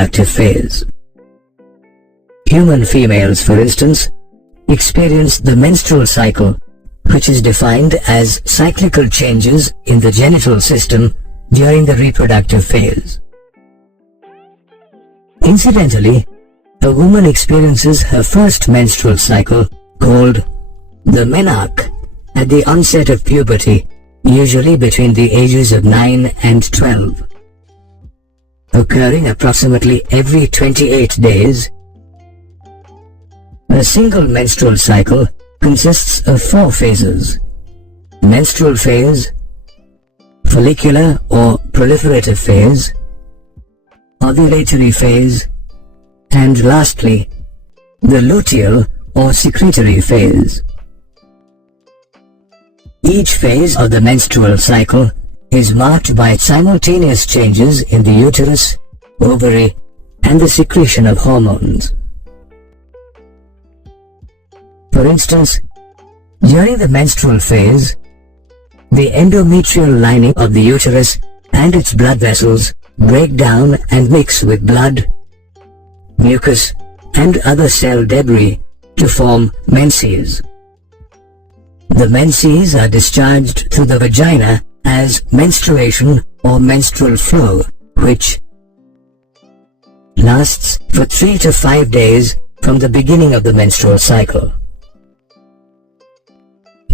reproductive phase. Human females, for instance, experience the menstrual cycle, which is defined as cyclical changes in the genital system during the reproductive phase. Incidentally, a woman experiences her first menstrual cycle, called the menarche, at the onset of puberty, usually between the ages of 9 and 12. Occurring approximately every 28 days, a single menstrual cycle consists of 4 phases: menstrual phase, follicular or proliferative phase, ovulatory phase, and lastly, the luteal or secretory phase. Each phase of the menstrual cycle is marked by simultaneous changes in the uterus, ovary, and the secretion of hormones. For instance, during the menstrual phase, the endometrial lining of the uterus and its blood vessels break down and mix with blood, mucus, and other cell debris to form menses. The menses are discharged through the vagina as menstruation or menstrual flow, which lasts for 3 to 5 days from the beginning of the menstrual cycle.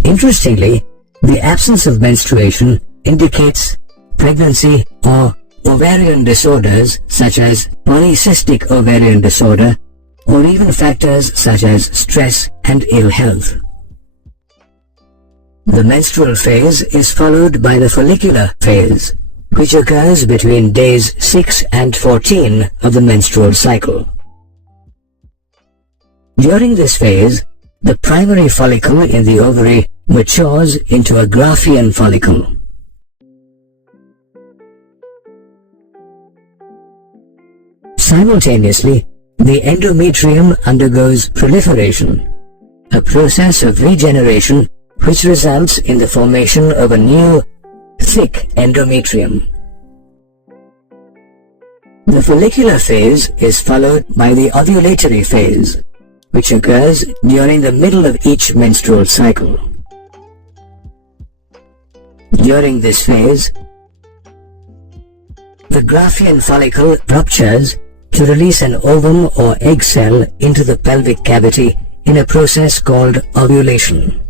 Interestingly, the absence of menstruation indicates pregnancy or ovarian disorders such as polycystic ovarian disorder, or even factors such as stress and ill health. The menstrual phase is followed by the follicular phase, which occurs between days 6 and 14 of the menstrual cycle. During this phase, the primary follicle in the ovary matures into a Graafian follicle. Simultaneously, the endometrium undergoes proliferation, a process of regeneration which results in the formation of a new, thick endometrium. The follicular phase is followed by the ovulatory phase, which occurs during the middle of each menstrual cycle. During this phase, the Graafian follicle ruptures to release an ovum or egg cell into the pelvic cavity in a process called ovulation.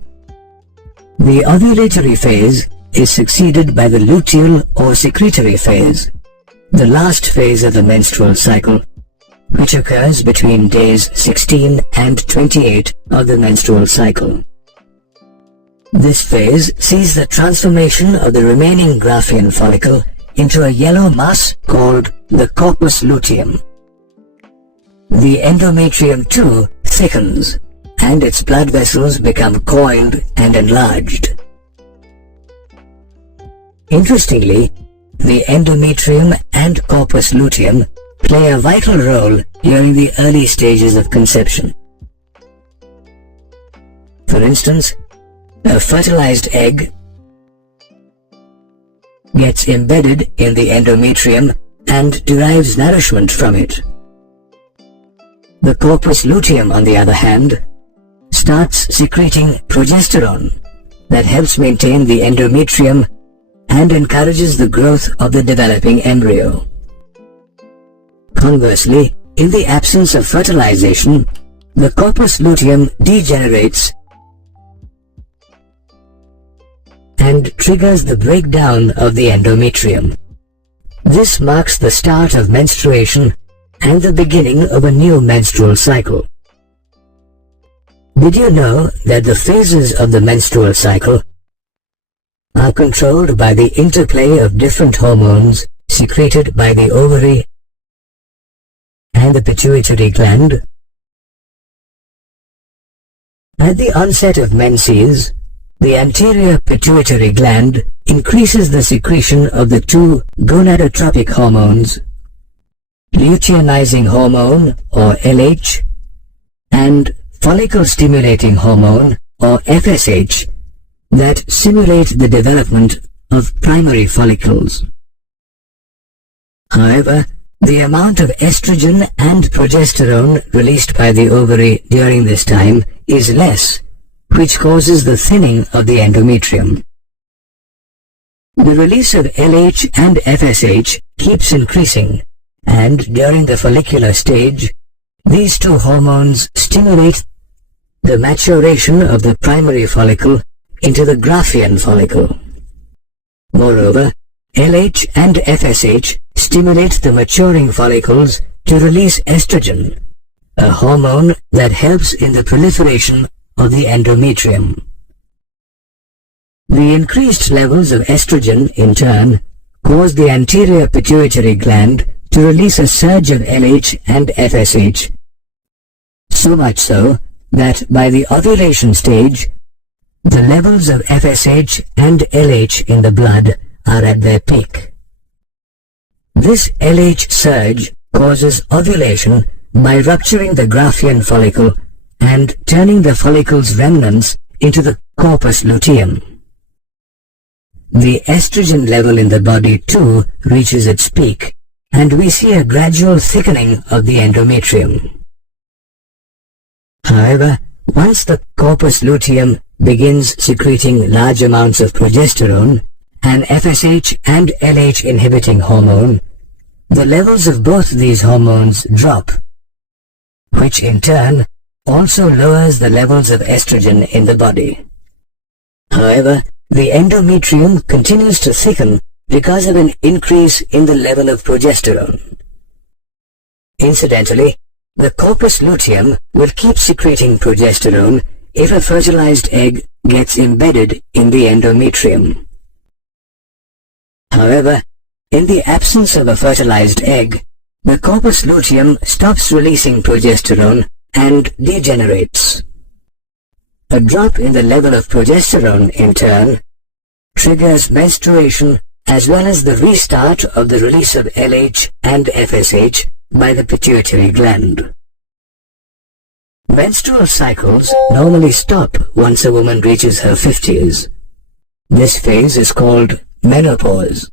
The ovulatory phase is succeeded by the luteal or secretory phase, the last phase of the menstrual cycle, which occurs between days 16 and 28 of the menstrual cycle. This phase sees the transformation of the remaining Graafian follicle into a yellow mass called the corpus luteum. The endometrium too thickens, and its blood vessels become coiled and enlarged. Interestingly, the endometrium and corpus luteum play a vital role during the early stages of conception. For instance, a fertilized egg gets embedded in the endometrium and derives nourishment from it. The corpus luteum, on the other hand, starts secreting progesterone that helps maintain the endometrium and encourages the growth of the developing embryo. Conversely, in the absence of fertilization, the corpus luteum degenerates and triggers the breakdown of the endometrium. This marks the start of menstruation and the beginning of a new menstrual cycle. Did you know that the phases of the menstrual cycle are controlled by the interplay of different hormones secreted by the ovary and the pituitary gland? At the onset of menses, the anterior pituitary gland increases the secretion of the two gonadotropic hormones, luteinizing hormone or LH and follicle-stimulating hormone or FSH that simulate the development of primary follicles. However, The amount of estrogen and progesterone released by the ovary during this time is less, which causes the thinning of the endometrium. The release of LH and FSH keeps increasing, and during the follicular stage, these two hormones stimulate the maturation of the primary follicle into the Graafian follicle. Moreover, LH and FSH stimulate the maturing follicles to release estrogen, a hormone that helps in the proliferation of the endometrium. The increased levels of estrogen, in turn, cause the anterior pituitary gland to release a surge of LH and FSH, so much so that by the ovulation stage, the levels of FSH and LH in the blood are at their peak. This LH surge causes ovulation by rupturing the Graafian follicle and turning the follicle's remnants into the corpus luteum. The estrogen level in the body too reaches its peak, and we see a gradual thickening of the endometrium. However, once the corpus luteum begins secreting large amounts of progesterone, an FSH and LH inhibiting hormone, the levels of both these hormones drop, which in turn also lowers the levels of estrogen in the body. However, the endometrium continues to thicken because of an increase in the level of progesterone. Incidentally, the corpus luteum will keep secreting progesterone if a fertilized egg gets embedded in the endometrium. However, in the absence of a fertilized egg, the corpus luteum stops releasing progesterone and degenerates. A drop in the level of progesterone, in turn, triggers menstruation as well as the restart of the release of LH and FSH by the pituitary gland. Menstrual cycles normally stop once a woman reaches her 50s. This phase is called menopause.